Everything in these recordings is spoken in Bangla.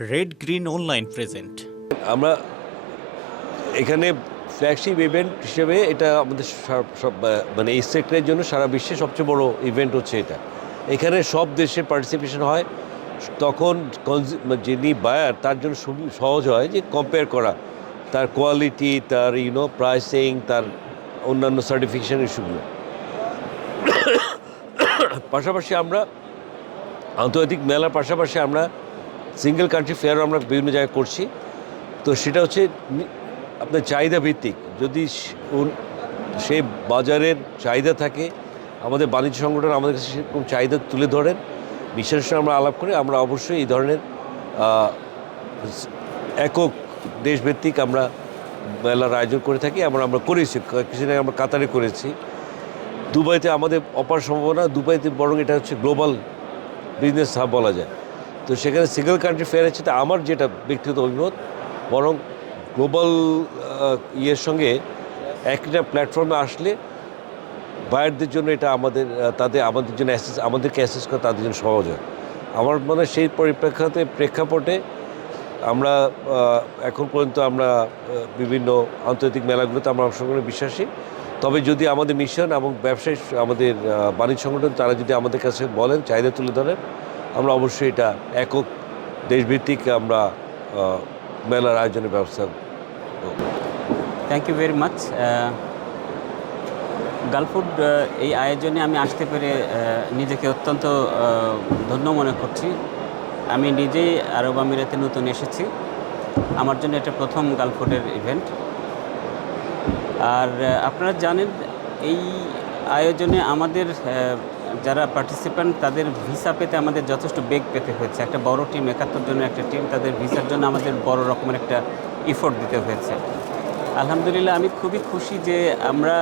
রেড গ্রিন অনলাইন প্রেজেন্ট আমরা এখানে ফ্ল্যাগশিপ ইভেন্ট হিসেবে এটা আমাদের সব মানে এই সেক্টরের জন্য সারা বিশ্বে সবচেয়ে বড় ইভেন্ট হচ্ছে এটা। এখানে সব দেশের পার্টিসিপেশন হয়। তখন মানে যিনি বায়ার তার জন্য সহজ হয় যে কম্পেয়ার করা। তার কোয়ালিটি তার ইউনো প্রাইসিং তার অন্যান্য সার্টিফিকেশন ইস্যুগুলো পাশাপাশি আমরা আন্তর্জাতিক মেলার পাশাপাশি আমরা সিঙ্গেল কান্ট্রি ফেয়ারও আমরা বিভিন্ন জায়গায় করছি। তো সেটা হচ্ছে আপনার চাহিদা ভিত্তিক। যদি স- বাজারের চাহিদা থাকে, আমাদের বাণিজ্য সংগঠন আমাদের কাছে সেরকম চাহিদা তুলে ধরেন। বিশ্বাসের সঙ্গে আমরা আলাপ করে আমরা অবশ্যই এই ধরনের একক দেশভিত্তিক আমরা মেলার আয়োজন করে থাকি। আমরা আমরা করেছি। কিছুদিন আমরা কাতারে করেছি। দুবাইতে আমাদের অপার সম্ভাবনা, দুবাইতে বরং এটা হচ্ছে গ্লোবাল বিজনেস হাব বলা যায়। তো সেখানে সিঙ্গেল কান্ট্রি ফেয়ার হচ্ছে, তা আমার যেটা ব্যক্তিগত অভিমত, বরং গ্লোবাল ইয়ের সঙ্গে একটা প্ল্যাটফর্মে আসলে বায়ারদের জন্য এটা আমাদের তাদের, আমাদের জন্য অ্যাসেস আমাদেরকে অ্যাসেস করা তাদের জন্য সহজ হয়। আমার মনে হয় সেই পরিপ্রেক্ষাতে, প্রেক্ষাপটে আমরা এখন পর্যন্ত আমরা বিভিন্ন আন্তর্জাতিক মেলাগুলোতে আমরা অংশগ্রহণে বিশ্বাসী। তবে যদি আমাদের মিশন এবং ব্যবসায়ী, আমাদের বাণিজ্য সংগঠন, তারা যদি আমাদের কাছে বলেন, চাহিদা তুলে ধরেন আমরা অবশ্যই এটা একক দেশভিত্তিক আমরা মেলার আয়োজনের ব্যবস্থা। Thank you very much Gulfood এই আয়োজনে আমি আসতে পেরে নিজেকে অত্যন্ত ধন্য মনে করছি। আমি নিজেই আরব আমিরাতে নতুন এসেছি। আমার জন্য এটা প্রথম গালফুডের ইভেন্ট আর আপনারা জানেন, এই আয়োজনে আমাদের যারা পার্টিসিপেন্ট তাদের ভিসা পেতে আমাদের যথেষ্ট বেগ পেতে হয়েছে। একটা বড় টিম একাত্তর জনের একটা টিম তাদের ভিসার জন্য আমাদের বড় রকমের একটা ইফোর্ট দিতে হয়েছে। আলহামদুলিল্লাহ, আমি খুবই খুশি যে আমরা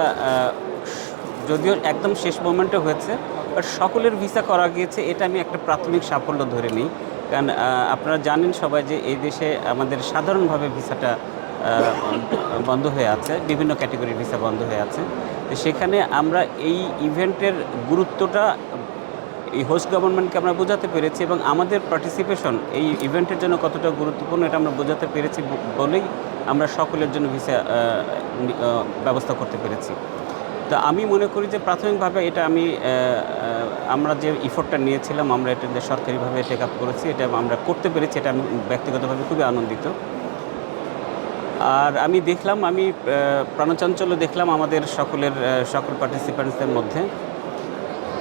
যদিও একদম শেষ মোমেন্টে হয়েছে বাট সকলের ভিসা করা গিয়েছে, এটা আমি একটা প্রাথমিক সাফল্য ধরে নিই। কারণ আপনারা জানেন সবাই যে এই দেশে আমাদের সাধারণভাবে ভিসাটা বন্ধ হয়ে আছে, বিভিন্ন ক্যাটাগরির ভিসা বন্ধ হয়ে আছে। সেখানে আমরা এই ইভেন্টের গুরুত্বটা এই হোস্ট গভর্নমেন্টকে আমরা বোঝাতে পেরেছি এবং আমাদের পার্টিসিপেশন এই ইভেন্টের জন্য কতটা গুরুত্বপূর্ণ এটা আমরা বোঝাতে পেরেছি বলেই আমরা সকলের জন্য ভিসা ব্যবস্থা করতে পেরেছি। তা আমি মনে করি যে প্রাথমিকভাবে এটা আমি আমরা যে ইফোর্টটা নিয়েছিলাম, আমরা এটা সরকারিভাবে টেক আপ করেছি, এটা আমরা করতে পেরেছি, এটা আমি ব্যক্তিগতভাবে খুবই আনন্দিত। আর আমি দেখলাম, আমি প্রাণচাঞ্চল্য দেখলাম আমাদের সকলের সকল পার্টিসিপ্যান্টসদের মধ্যে।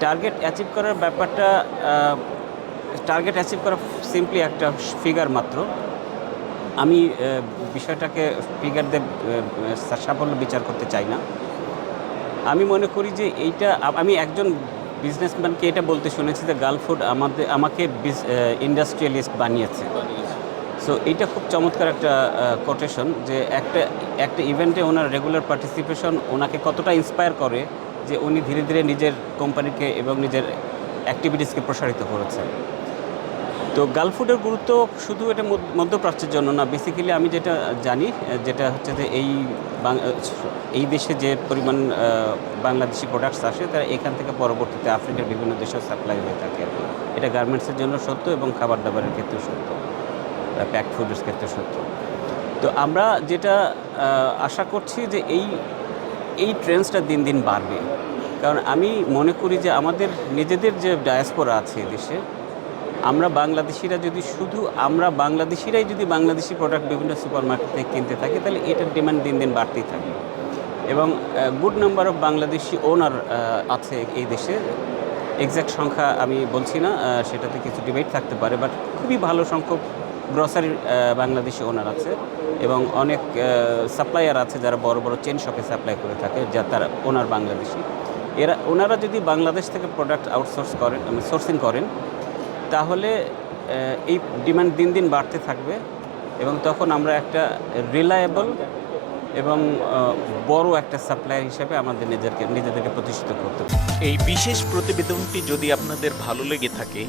টার্গেট অ্যাচিভ করার ব্যাপারটা টার্গেট অ্যাচিভ করা সিম্পলি একটা ফিগার মাত্র। আমি বিষয়টাকে ফিগারদের সাফল্য বিচার করতে চাই না। আমি মনে করি যে এইটা, আমি একজন বিজনেসম্যানকে এটা বলতে শুনেছি যে গার্লফুড আমাদের, আমাকে ইন্ডাস্ট্রিয়ালিস্ট বানিয়েছে। সো এইটা খুব চমৎকার একটা কোটেশন যে একটা একটা ইভেন্টে ওনার রেগুলার পার্টিসিপেশন ওনাকে কতটা ইন্সপায়ার করে যে উনি ধীরে ধীরে নিজের কোম্পানিকে এবং নিজের অ্যাক্টিভিটিসকে প্রসারিত করেছেন। তো গার্লফুডের গুরুত্ব শুধু এটা মধ্য- মধ্যপ্রাচ্যের জন্য না বেসিক্যালি আমি যেটা জানি, যেটা হচ্ছে যে এই এই দেশে যে পরিমাণ বাংলাদেশি প্রোডাক্টস আসে, তারা এখান থেকে পরবর্তীতে আফ্রিকার বিভিন্ন দেশেও সাপ্লাই হয়ে থাকে। এটা গার্মেন্টসের জন্য সত্য এবং খাবার দাবারের ক্ষেত্রেও সত্য। প্যাক ফুডের ক্ষেত্রে সত্য তো আমরা যেটা আশা করছি যে এই এই ট্রেন্ডসটা দিন দিন বাড়বে। কারণ আমি মনে করি যে আমাদের নিজেদের যে ডায়াসপোরা আছে দেশে, আমরা বাংলাদেশিরা যদি শুধু, আমরা বাংলাদেশিরাই যদি বাংলাদেশি প্রোডাক্ট বিভিন্ন সুপার মার্কেট থেকে কিনতে থাকি, তাহলে এটার ডিমান্ড দিন দিন বাড়তেই থাকবে এবং good number of Bangladeshi owner আছে এই দেশে। এক্স্যাক্ট সংখ্যা আমি বলছি না সেটাতে কিছু ডিবেট থাকতে পারে বাট খুবই ভালো সংখ্যক গ্রসারির বাংলাদেশি ওনার আছে এবং অনেক সাপ্লায়ার আছে যারা বড় বড় চেন শপে সাপ্লাই করে থাকে, যা তারা ওনার বাংলাদেশি এরা, ওনারা যদি বাংলাদেশ থেকে প্রোডাক্ট আউটসোর্স করেন সোর্সিং করেন, তাহলে এই ডিমান্ড দিন দিন বাড়তে থাকবে এবং তখন আমরা একটা রিলায়েবল এবং বড় একটা সাপ্লায়ার হিসেবে আমাদের নিজেদেরকে নিজেদেরকে প্রতিষ্ঠিত করতে পারব। এই বিশেষ প্রতিবেদনটি যদি আপনাদের ভালো লেগে থাকে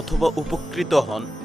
অথবা উপকৃত হন